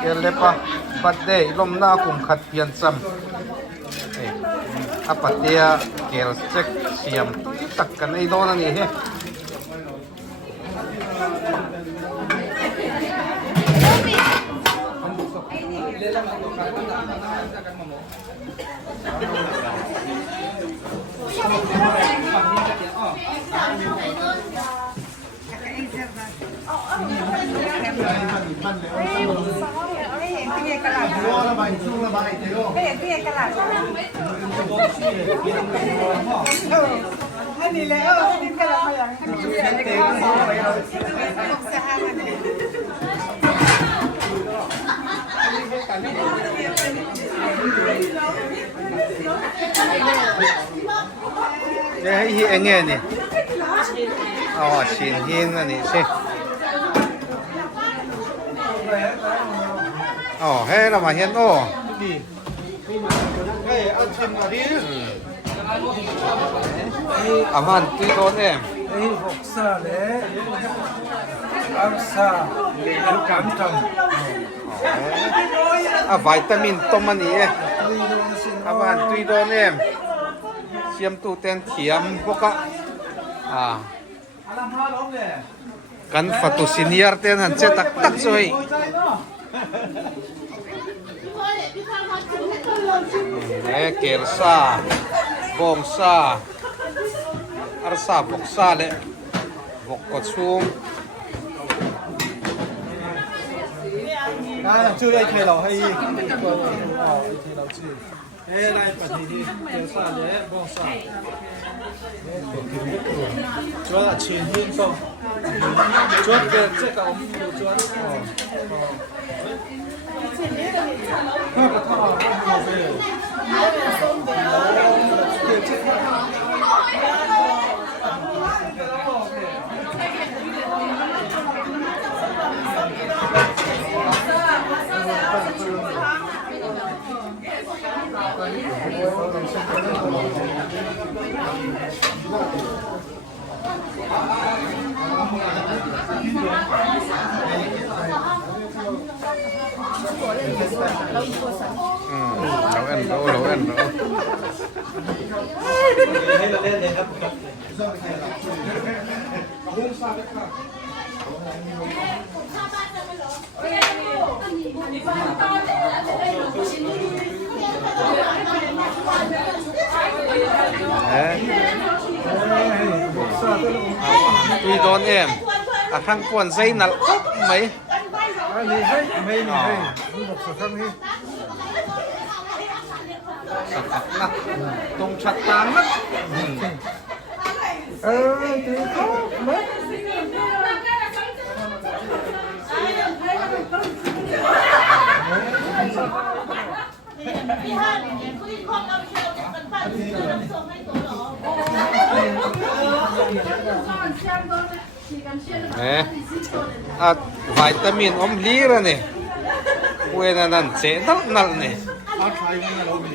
เกลเลปะปัดเดย์ลมหน้ากุมขัดเพียนซ้ำปัดเดียเกลเซ็กเสียมตักกันไอ้โดนนี่เฮ้ให้นี่เลยให้นี่กระดาษมาอย่างให้นี่จะให้เองไงนี่อ๋อชินหินอันนี้สิอ๋อให้เรามาเห็นโอ้อามันตีโดนเอง복사 네 암사 감정 비타민ต้มมันนี่อามันตีโดนเองเสียมตู้เต็นเทียมพวกกันฟัตุซินียร์เต็นหันเจตักตักสวยเกลซาบงซาอารซาบกซาเลบกกดซูมชื่อได้เคเราให้เคเราชื่อได้ปฏิทินเกลซาเลบงซา主要前天送主要这个我们有主要เราเอ็นเราให้เราเล่นเลยครับตีโดนเองข้างกวนใส่หนักไหมนี่ให้ไม่นี่ให้นี่บอกสักครั้งนี้นักตรงชัดตางนักตีเขาไหมวิตามินอมลีระเนี่ยเวนันเจนักนักเนี่ยอาไทยมันเรามี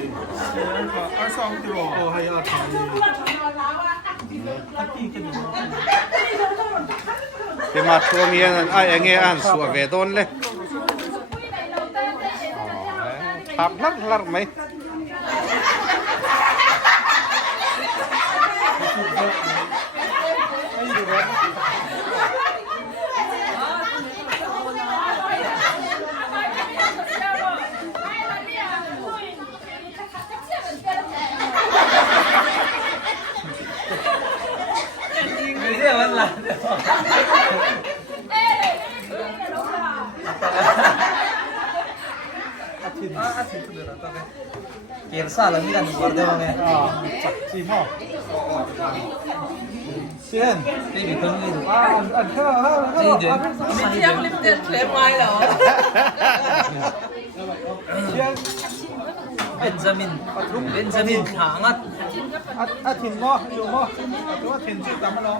อาสองตัวโอ้ให้อาไทยเป็นมาตัวเมียนั่นไอ้เงี้ยอ่านสัวเวดนเลยทับลักไหมเกียร์ซ่าแล้วมีกันก่อนเดี๋ยวไงจีม่อเซียนนี่มีคนนี้ดูอันเท่านี่เดี๋ยวไม่เที่ยงลิฟต์เด็ดเคลมไว้เหรอเซียนเป็นจามินขางอ่ะถิ่นม่ออยู่ม่อตัวถิ่นชื่อจำมาแล้ว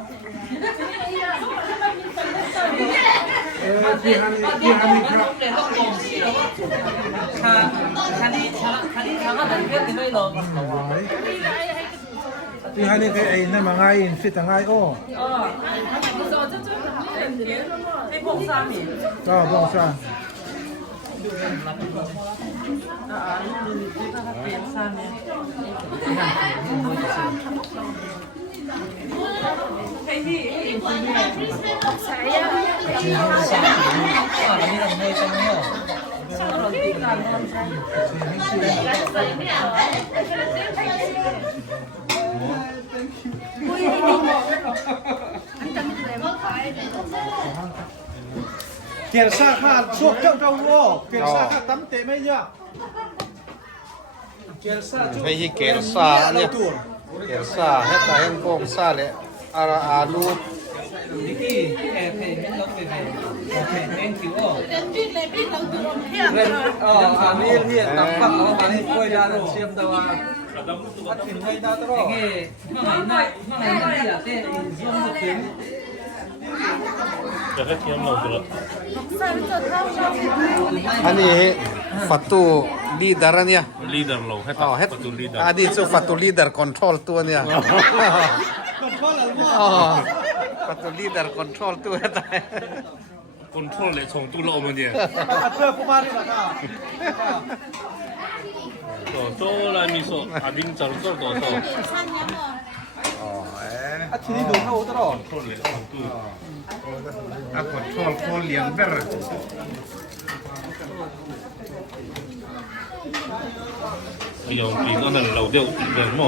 ที่ฮันนี่ครับคันนี้ขางอ่ะแต่เพื่อนที่ไม่ลงที่ฮันนี่คือไอ้นั่นมาง่ายฟิตง่ายโอ้ ให้พวกซามี ก็บ้องซ่า เปลี่ยนซาเนี่ยให้ที่ใส่อะเราไม่ต้องให้ใช่ไหมเราตีกันเกียร์ซ่าข้าช่วงเจ้าโว้เกียร์ซ่าข้าตั้มเตะไม่เยอะเกียร์ซ่า ให้ที่เกลซ่าเนี่ยเกลซ่าให้ตาเห็นบงซ่าเลยอาลู นี่ที่แอบเห็นไม่ต้องไปเห็นเองคิวอ๋ออันนี้ที่ตั้งปักเอามาให้ช่วยยาเชื่อมตัววัดถึงให้ได้ตลอดเมื่อไหร่ที่อยากเต้นช่วงถึง จะให้เทียมเราตัว อันนี้ฟัตตูลีดเดอร์เนี่ย ลีดเดอร์เราให้ อ๋อให้ ประตูลีดเดอร์ อันนี้ฟัตตูลีดเดอร์คอนโทรลตัวเนี่ยอ๋อฟัตตูลีดเดอร์คอนโทรลตัวได้ คนโทษเลยส่งตู้เรามาเนี่ย อาเธอผู้มาดีกว่าค่ะ ต่อโจ้ลายมีโซอาบินจังโจ้ต่อโจ้ อ๋ออาทีนี้ดูเข้าตลอด โทษเลยส่งตู้ คอนโทรลโคเลียงเบอร์ ยอมปีก็นั่นเราเดียวเดินหม้อ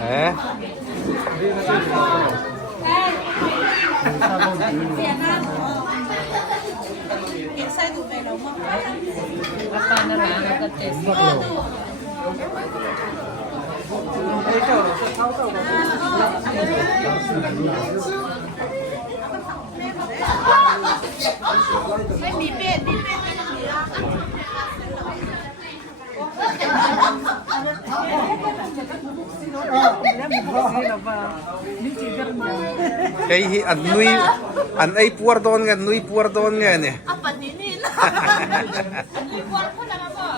เอ๊ะ ไม่มีเป็ดไอ้อันนุยอันไอ้ปัวร์โดนกันนุยปัวร์โดนกันเนี่ย อ่ะปันนี้นี่นะนี่ควรพูดอะไรมา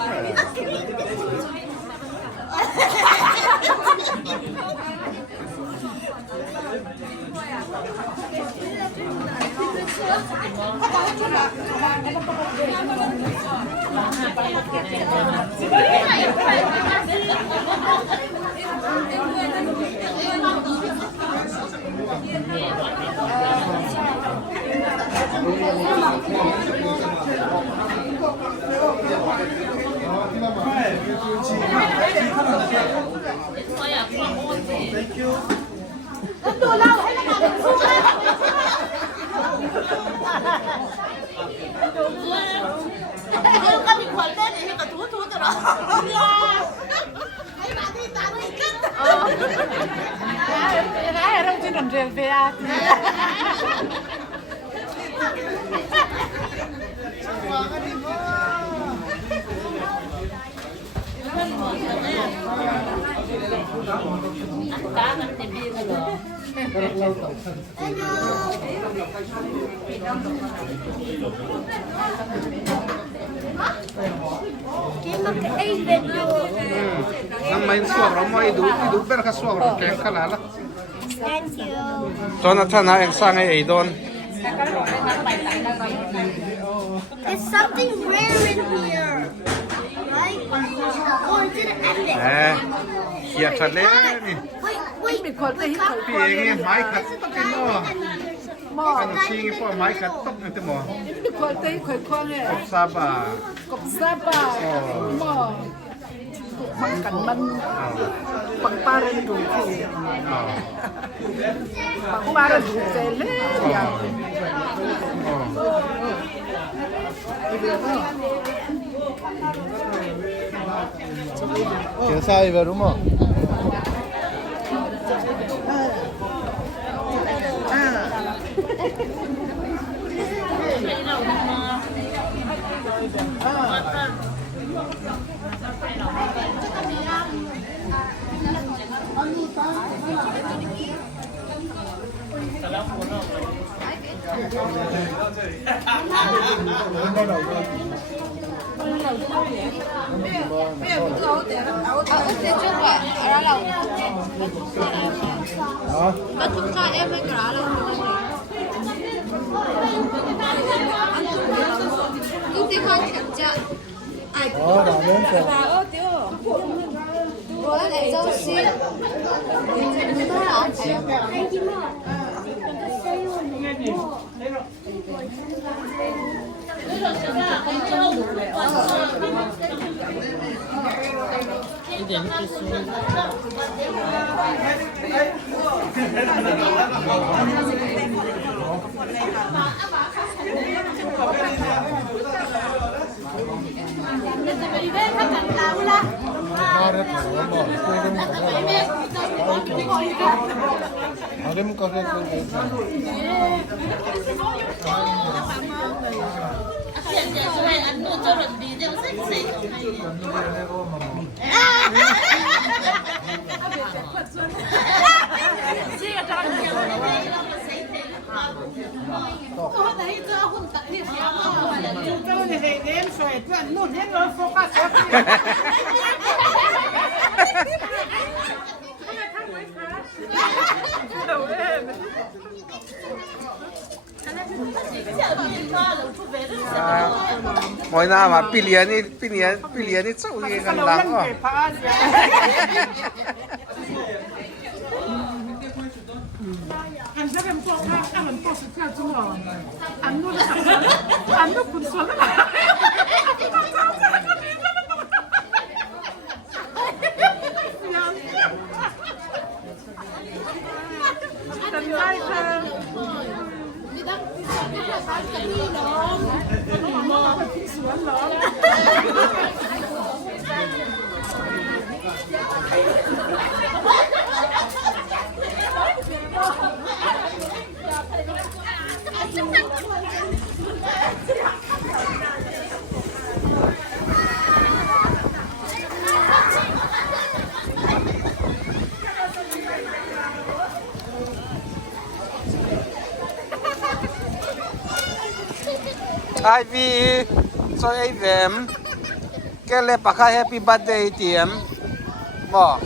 ดูเล่าให้ละกันสู้เลยเดี๋ยวก็มีคนเล่นให้กับทูตลอดให้มาที่ตาไม่ขึ้นเราจะนำเรียนไปอ่ะตามันเต็มที่กันเหรอNang main suara mo idu ber ka suara keng kalala. Thank you. Jonathan na ang sangay ay doon. There's something rare in here, right? Or is it epic? Hiya chale ni. Wait. Piengi mai khat tok no. Kan singi po mai khat tok nito mo. Saba. Makan man pagparan dulu. Pagparan dulu sele ya. Kesa baru mo. มอยหน้ามาปีเลียนี่เจ้าเองกันหลังอ่ะอันจะเป็นพวกข้าวอันนั้นพวกสุดยอดจังหวะอันนู้นอันนู้นคุณสวนอะไรเป็นไรคะมองไปที่สวนเหรอไอวีซอยไอเวมแกเลยปากแฮปปี้บัร์ธเดย์เทียมบอก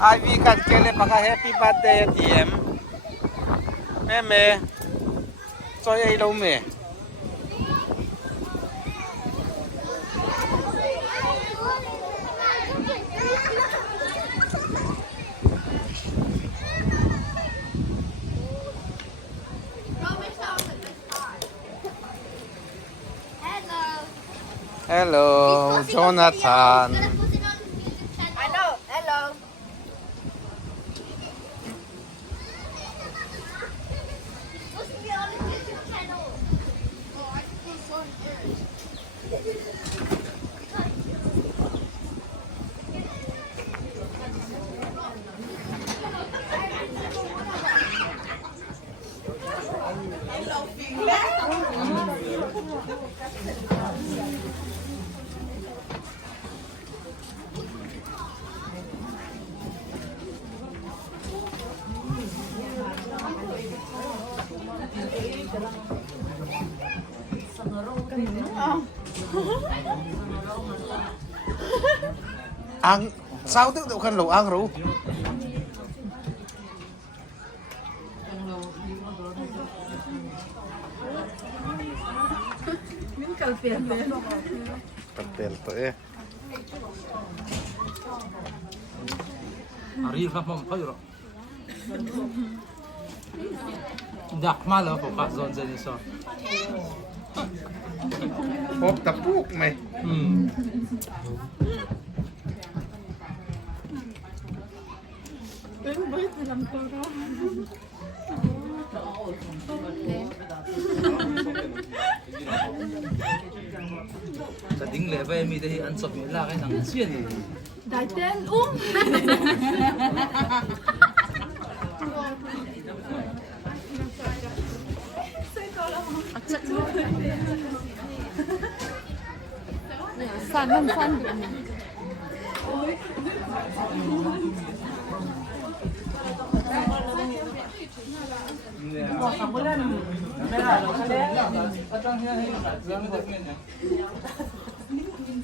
ไอวีกันแกเลยปากแฮปปี้บัร์ธเดย์เทียมแม่ซอยไอเราแม่ Hello, Jonathan. I know. Hello. Supposed to be on the YouTube channel. Oh, I think it's on first. Ang sao tức độ khăn lẩu ăn rồi. Miếng cà phê đấy. Cà phê tới. Ari fa mom khayro. Dak malo po ka zon zeni so. Hộp tập buộc mày. Đến với thì làm tôi đó. Sa ding le ba mi te an sop mi la kai nang chen ni. Đại tên San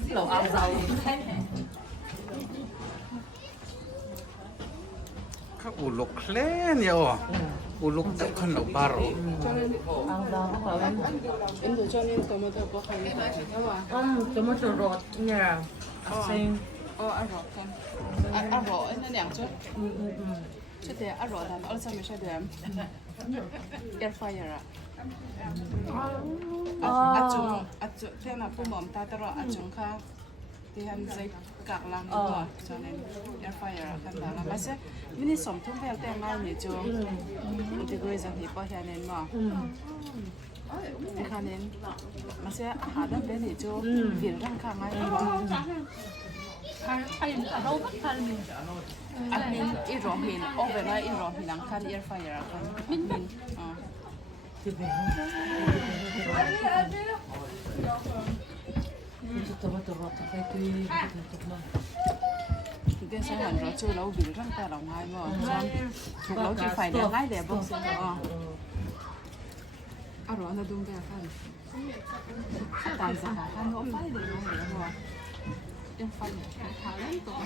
lẩu áo dầu ข้าวอุลุกแคลนเยอะอุลุกเจ้าขนมบาร์ áo dầu không phải Em thử cho nên tomato có phải không ạ? tomato rot nhà xinh ăn rõ thêm. Ăn rõ ấy nó nhàng chút. Chút thì ăn rõ là nó sao mới sẽ được. Air fryer ạ. À chung thế là phụ mồm ta tao à chung khác thì hắn dây cạc lăng nữa cho nên air fryer ạ căn bản là mà sẽ mình sống thông theo tem ngay nhỉ chú thì người dân thì bao giờ nên mà thì khá nên mà sẽ hạt đất bên thì chú viền răng khang ngay mà anh mình ít rõ mình over lại ít rõ mình đang khăn air fryer ạ mình tomato rot phải tùy thì cái sẽ hẳn rõ chưa lâu bị răng ta lòng ngay mà thuộc lâu chỉ phải để ngay để bông sinh đó à rõ nó đúng cái khăn tại sao khăn nó phải để nó để mà em phải khá lắm rồi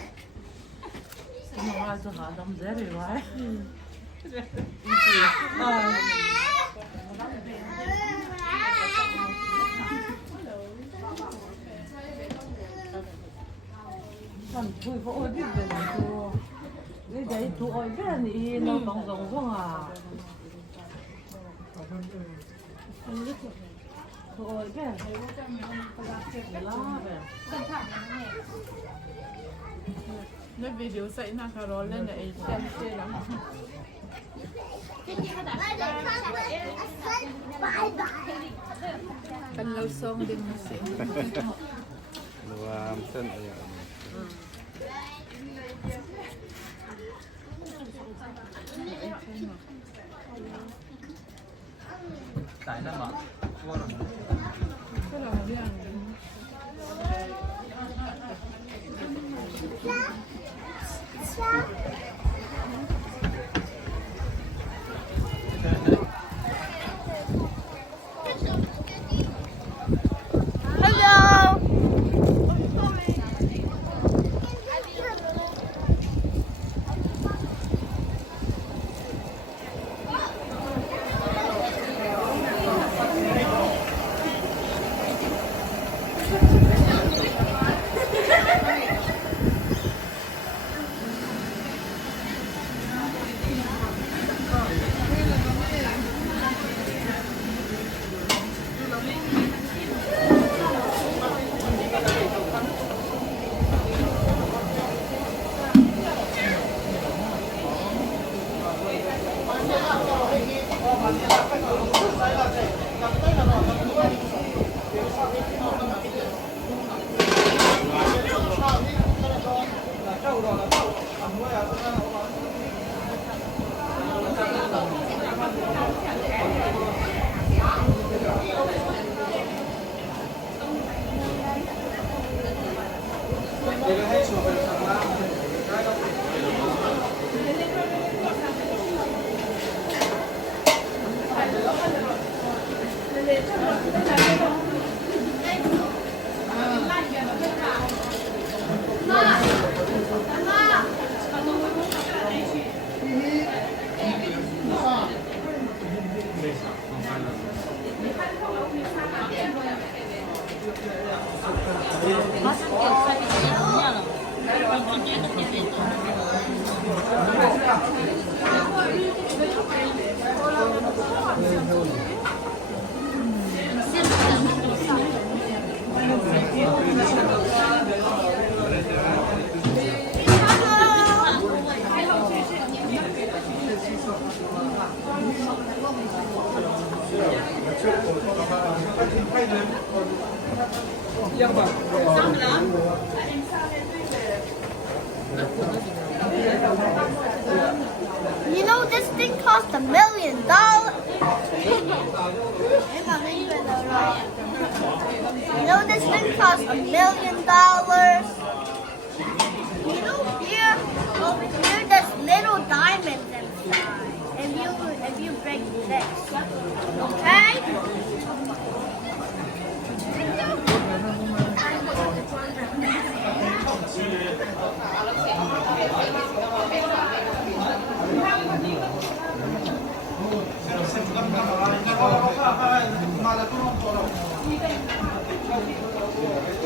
nó là cho họ đâm dễ rồi đấy còn thui có ôi biết về thua cái đấy thu ôi biết là gì nó bằng giống không à thu ôi biết là Nếu video sẽ na cà rốt lên để xem chơi lắm. Cần lâu xong đừng xỉn. รวมเส้นอะไรอย่างนี้ tại nó mở Cái là cái hàng Hello. You know this thing cost $1 million. You know this thing cost $1 million. You know here, over here, there's little diamonds inside. If you break this, okay?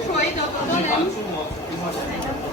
水的多人。